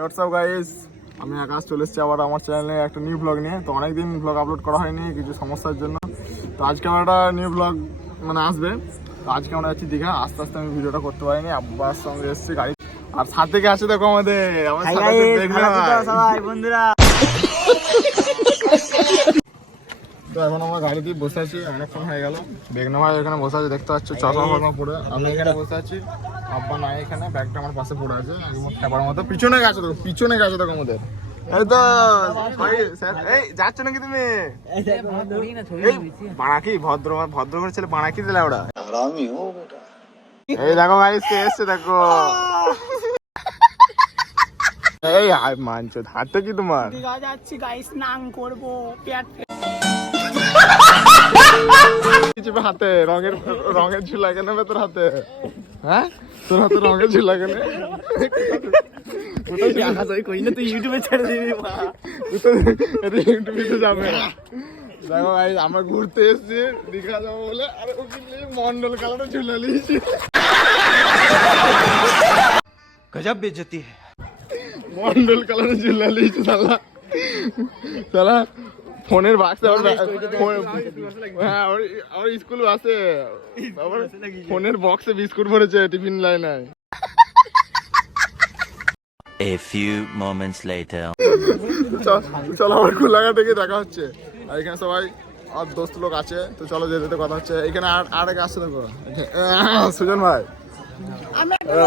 WhatsApp guys, আমি আকাশ চলে এসেছি আবার আমার চ্যানেলে একটা নিউ ব্লগ নিয়ে। তো অনেকদিন ব্লগ আপলোড করা হয়নি কিছু সমস্যার জন্য। তো আজকে আমার একটা নিউ ব্লগ আসবে। তো আজকে আমরা যাচ্ছি দীঘা। আস্তে আস্তে আমি ভিডিওটা করতে পারিনি, আব্বার সঙ্গে এসেছি গাড়ি। আর সাথে থেকে আছে দেখো আমাদের বন্ধুরা। তো এখন আমরা গাড়িতেই বসে আছি, অনেকক্ষণ হয়ে গেল। বেগনা ভাই এখানে বসে আছে, দেখতে পাচ্ছ চশমা পরে। আমি এখানে বসে আছি, আব্বা নাই এখানে, ব্যাগটা আমার পাশে পড়ে আছে একবার মতো। পিছনে গেছে দেখো, পিছনে গেছে দেখো আমাদের। এই তো ভাই স্যার, এই যাচ্ছ নাকি তুমি? এই বানাকি ভদ্র করে ছেলে বানাকি দিলে ওরা। এই দেখো গাইস কে এসছে দেখো। এই মানছো হাতে কি তোমার? যাচ্ছি গাইস, স্নান করবো, পেট হাতে রঙের ঝুলা কেন তোর হাতে? হ্যাঁ তোর হাতে রঙের ঝুলা কেন? তুই ইউটিউবে ছেড়ে দিবি, ইউটিউবে যাবে। দেখো ভাই আমরা ঘুরতে এসেছি দীঘা যাবো বলে, আর মন্ডল কালারটা ঝুলা নিয়েছি। গজব বেজতি মন্ডল কালারে ঝুলা নিয়েছি সালা সালা। ফোনের বাক্সে হ্যাঁ আমার স্কুল বাসে ফোনের বক্সে বিস্কুট ভরেছে, টিফিন লাইনে। A few moments later. চলো আমার কুলাঘাট থেকে দেখা হচ্ছে। আর এখানে সবাই আর দোস্ত লোক আছে, তো চলো যেতে কথা হচ্ছে। এখানে আর এক আসছে দেখো, সুজন ভাই,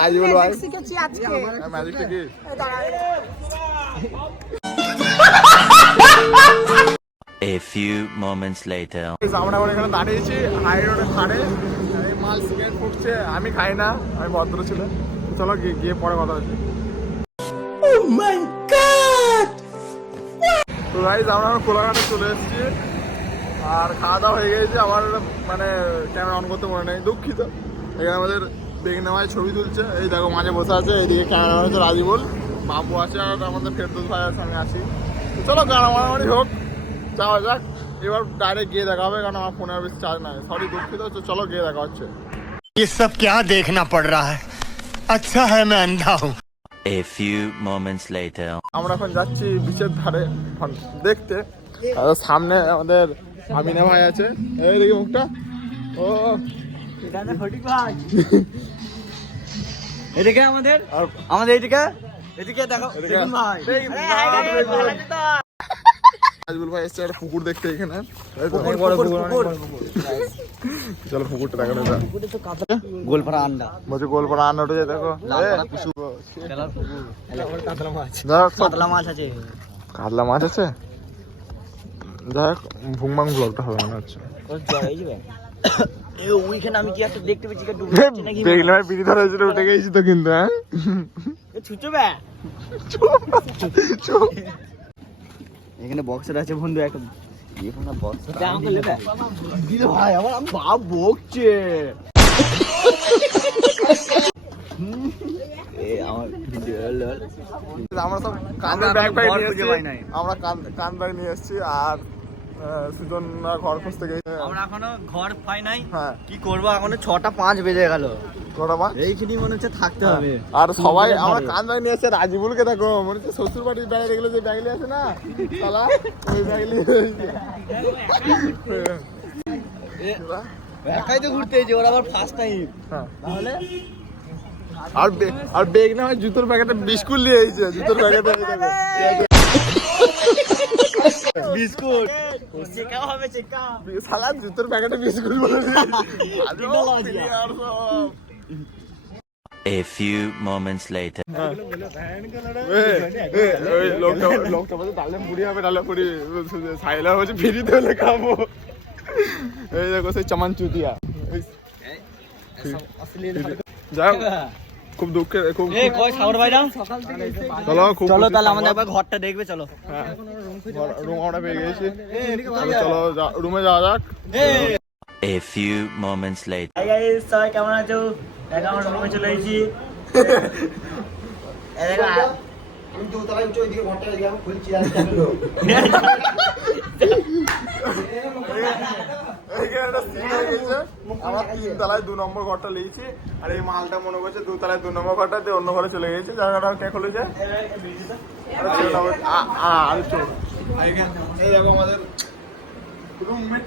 রাজিবুল ভাই। ম্যাজিকটা কি? A few moments later. আমরা এখন এখানে দাঁড়িয়েছি হাই রোডের ধারে। এই মাল সিগারেট ফুটছে, আমি খাই না, আমি ভদ্র ছিল। চলো গিয়ে পরে কথা হচ্ছে। তো গাইস আমরা কোলাঘাটে চলে এসেছি, আর খাওয়া দাওয়া হয়ে গেছে। আমার মানে ক্যামেরা অন করতে মনে নেই, দুঃখিত। এখানে আমাদের বেগনা ভাই ছবি তুলছে, এই দেখো মাঝে বসে আছে। এইদিকে ক্যামেরা হচ্ছে রাজিবুল, বাবু আছে, আর আমাদের ফেরদৌস ভাই আছে, আমি আছি। তো চলো গানা মারামারি হোক, যাওয়া যাক। এবার ডাইরেক্ট গিয়ে দেখা হবে, কারণ আমার ফোনে আর বেশি চার্জ নাই। সরি দুঃখিত। চলো গিয়ে দেখা হচ্ছে। ये सब क्या देखना पड़ रहा है? अच्छा है मैं अंधा हूँ। A few moments later. আমরা এখন যাচ্ছি বিচের ধারে দেখতে। সামনে আমাদের আমিনা ভাই আছে, এই দেখি মুখটা। ও এদিকে আমাদের এদিকে দেখো রাজবুল ভাই এসছে একটা পুকুর দেখতে এখানে। চলো পুকুরটা দেখানো যায়। গোলপাড়া আন্ডা বলছি গোলপাড়া আন্না উঠে যায় দেখো। কাতলা মাছ আছে, কাতলা মাছ আছে। দেখ ভুংবাং ব্লগটা হবে মনে হচ্ছে। ওইখানে আমি কি একটা দেখতে পেয়েছি, দেখলে ভাই বিড়ি ধরা হয়েছিল, উঠে গেছি তো কিন্তু। হ্যাঁ এখানে বক্সার আছে বন্ধু, একটা ভাই আমার বাপ বকছে। আমরা সব কানের ব্যাগ নিয়ে এসেছি, আমরা কান ব্যাগ নিয়ে এসেছি। আর সুজন ঘর খুঁজতে গেছে, আমরা এখনো ঘর পাই নাই। হ্যাঁ কি করবো, এখনো 6:05 বেজে গেল। কটা এইখানেই মনে হচ্ছে থাকতে হবে। আর সবাই আমরা কান ব্যাগ নিয়ে এসেছে। রাজিবুলকে দেখো, মনে হচ্ছে শ্বশুর বাড়ির ব্যাগ, এগুলো যে ব্যাগ নিয়ে আছে না শালা, ওই ব্যাগ নিয়ে একাই তো ঘুরতে এসেছি, ওরা আবার ফার্স্ট টাইম। তাহলে আর বেগ না হয় জুতোর প্যাকেটে বিস্কুট নিয়ে এসেছে, জুতোর প্যাকেটে বিস্কুট চেকা হবে, চেকা শালা জুতোর প্যাকেটে বিস্কুট বলে A few moments later. লোকটা বলছে ডালে পুরি হবে, ডালে পুরি। সাইলা বলছে ফ্রিতে হলে খাবো। এই দেখো সেই চামান চুতিয়া। যাই খুব দুঃখের, খুব চলো তাহলে আমাদের একবার ঘরটা দেখবে, চলো। রুম আমরা পেয়ে গেছি, চলো রুমে যাওয়া যাক। A few moments later. Hi guys, সবাই কেমন আছো? দেখো আমরা রুমে চলে এসেছি। আমি দোতলায় উঠে ওইদিকে ঘরটা খুলছি। এইখানে একটা scene হয়ে গেছে। আমরা 3 তলায় 2 নম্বর ঘরটা লিয়েছি আর এই মালটা মনে করছে 2 তলায় 2 নম্বর ঘরটা দিয়ে অন্য ঘরে চলে গেছে। জায়গাটা কে খুলেছে? আরে চোর। এই দেখো আমাদের রুমমেট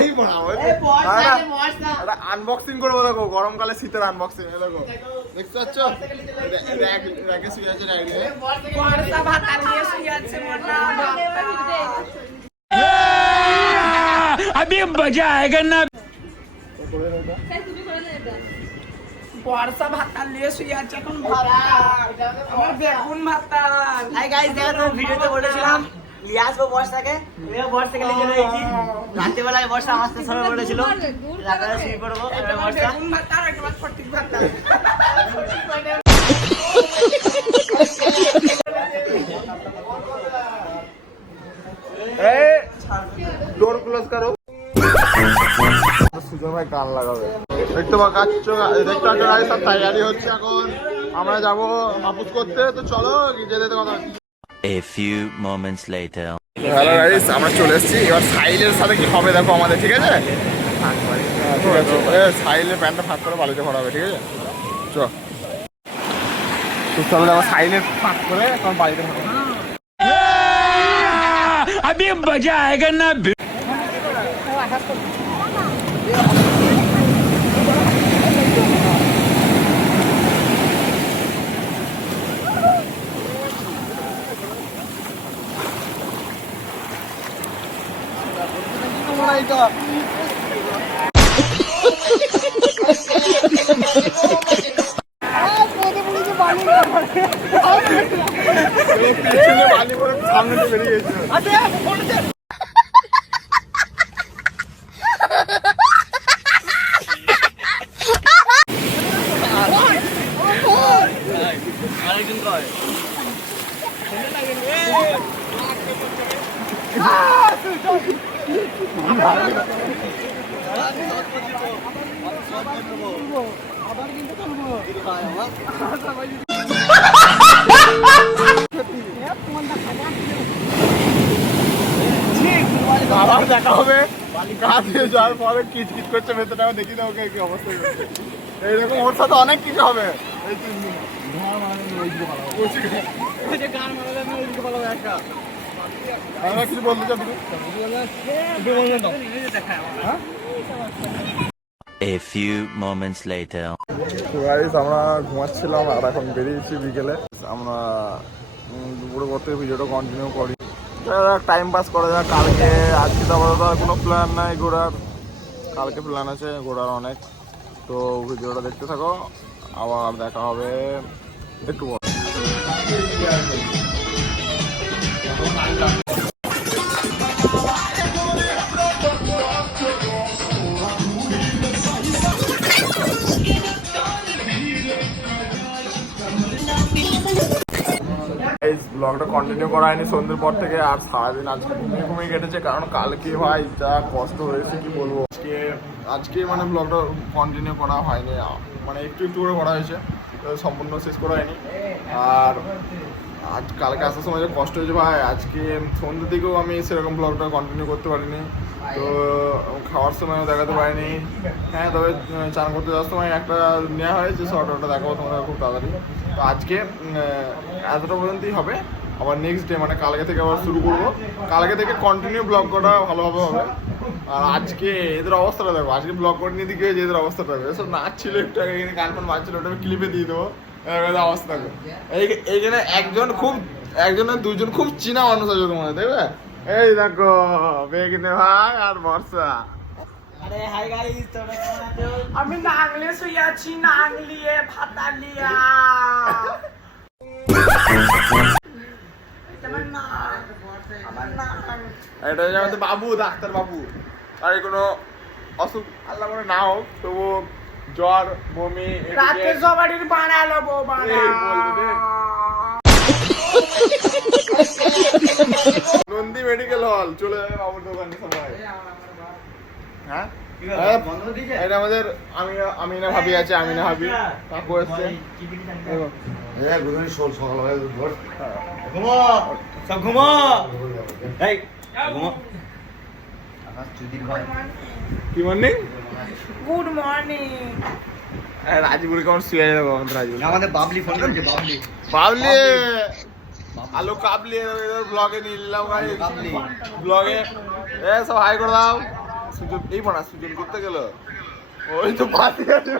এই বড় একটা আনবক্সিং করবো দেখো, গরমকালে শীতের আনবক্সিং। দেখো দেখতে পাচ্ছ র্যাকে শুয়ে আছে রাইডে। अभी मजा आएगा ना। বর্ষা ভাতা নিয়ে শুয়ে আছে এখন ভাতা আমার বেগুন ভাতা। হাই গাইস, দেখো তো ভিডিওতে বলেছিলাম নিয়ে আসবো বর্ষাকে। আমিও বর্ষাকে নিয়ে চলে এসেছি। রাত্রিবেলায় বর্ষা আসতে সময় বলেছিল, রাতে শুয়ে পড়বো। একটা বর্ষা বেগুন ভাতা আর একটা ফটিক ভাতা। ডোর ক্লোজ করো। সুজন ভাই গান লাগাবে। দেখতে পাচ্ছ গাইস, সব তৈরি হচ্ছে এখন। আমরা যাবো হাপুস করতে, তো চলো যেতে যেতে কথা হচ্ছে। A few moments later. Hello guys, আমরা চলে এসেছি। এবার সাইলের সাথে কি হবে দেখো আমাদের, ঠিক আছে? ঠিক আছে, সাইলের প্যান্টটা ফাঁক করে বালিতে ভরা হবে, ঠিক আছে? চল সুস্থ হবে। সাইলের ফাঁক করে তখন বালিতে ভরা হবে। अभी मजा आएगा ना। পেছনে বালি করে সামনে দিয়ে বেরিয়ে গেছে। আবার দেখা হবে গা দিয়ে যাওয়ার পরে কিচকিচ করছে ভেতরটা, দেখি না ওকে কি অবস্থা করছে। এইরকম ওর সাথে অনেক কিছু হবে। এই তুই আমরা কিছু বলতে চাই? A few moments later. আমরা ঘুমাচ্ছিলাম আর এখন বেরিয়েছি বিকেলে। আমরা দুপুরে পর থেকে ভিডিওটা কন্টিনিউ করি, টাইম পাস করা যায়। কালকে আজকে তো আপাতত আর কোনো প্ল্যান নাই ঘোরার, কালকে প্ল্যান আছে ঘোরার অনেক। তো ভিডিওটা দেখতে থাকো, আবার দেখা হবে একটু পর। ব্লগটা কন্টিনিউ করা হয়নি সন্ধ্যের পর থেকে, আর সারাদিন আজকে ঘুমিয়ে কেটেছে। কারণ কালকে ভাই যা কষ্ট হয়েছে কি বলবো। আজকে মানে ব্লগটা কন্টিনিউ করা হয়নি, মানে একটু একটু করে করা হয়েছে, সম্পূর্ণ শেষ করা হয়নি। আর আজ কালকে আসার সময় যে কষ্ট হয়েছে ভাই, আজকে সন্ধ্যের দিকেও আমি সেরকম ব্লগটা কন্টিনিউ করতে পারিনি। তো খাওয়ার সময়ও দেখাতে পারিনি। হ্যাঁ, তবে চান করতে যাওয়ার সময় একটা নেওয়া হয়েছে শর্ট, ওটা দেখাবো তোমরা খুব তাড়াতাড়ি। তো আজকে এতটা পর্যন্তই হবে। আবার নেক্সট ডে মানে কালকে থেকে আবার শুরু করবো। কালকে থেকে কন্টিনিউ ব্লগ করা ভালোভাবে হবে। আর আজকে এদের অবস্থাটা দেখো, আজকে ব্লগ করে নিয়ে দিকে এদের অবস্থাটা হবে। এসব নাচছিল একটু আগে, এখানে গান ফান বাজছিল, ওটা আমি ক্লিপে দিয়ে দেবো। অবস্থা এইখানে একজনের দুজন খুব চীনা মানুষ আছে তোমাদের, দেখবে? এই দেখো বেগনে ভাই আর বর্ষা। আরে হাই গাইস, তোমরা কেমন আছো? আমি নাংলে শুয়ে আছি, নাংলিয়ে ভাতা লিয়া। এটা হচ্ছে আমাদের বাবু, ডাক্তার বাবু। আর কোনো অসুখ আল্লাহ করে না হোক, তবু জ্বর বমি রাতে সবারই বানালো নন্দী মেডিকেল হল চলে যাবে বাবুর দোকানে সবাই। হ্যাঁ, এটা আমাদের আমিনা ভাবি আছে, আমিনা ভাবি কাকু এসছে। ঘুমো। এই কি মর্নিং? Good morning. রাজপুর কেমন শুয়ে যাবো রাজপুর? আমাদের বাবলি ফোন করেছে, বাবলি। বাবলি আলু কাবলি ব্লগে নিয়ে নিলাম ভাই, ব্লগে এ সব হাই করে দাও। সুজন এই বানা সুজন করতে গেল ওই তো পাশে আছে।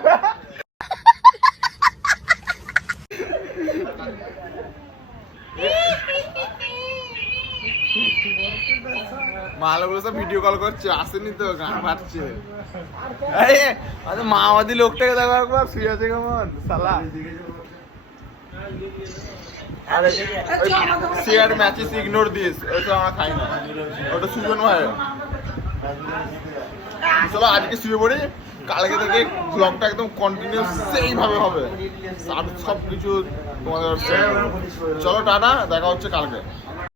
মালগুলো সব ভিডিও কল করছে, আসেনি তো, গান মারছে। আরে আচ্ছা মাওবাদী লোকটাকে দেখো একবার, শুয়ে আছে কেমন শালা। আরে সিগারেট ম্যাচেস ইগনোর দিস, ওটা আমরা খাই না, ওটা সুজন ভাই। চলো আজকে শুয়ে পড়ি, কালকে থেকে ব্লগটা একদম কন্টিনিউ সেইভাবে হবে, সব কিছু তোমাদের। চলো টাটা, দেখা হচ্ছে কালকে।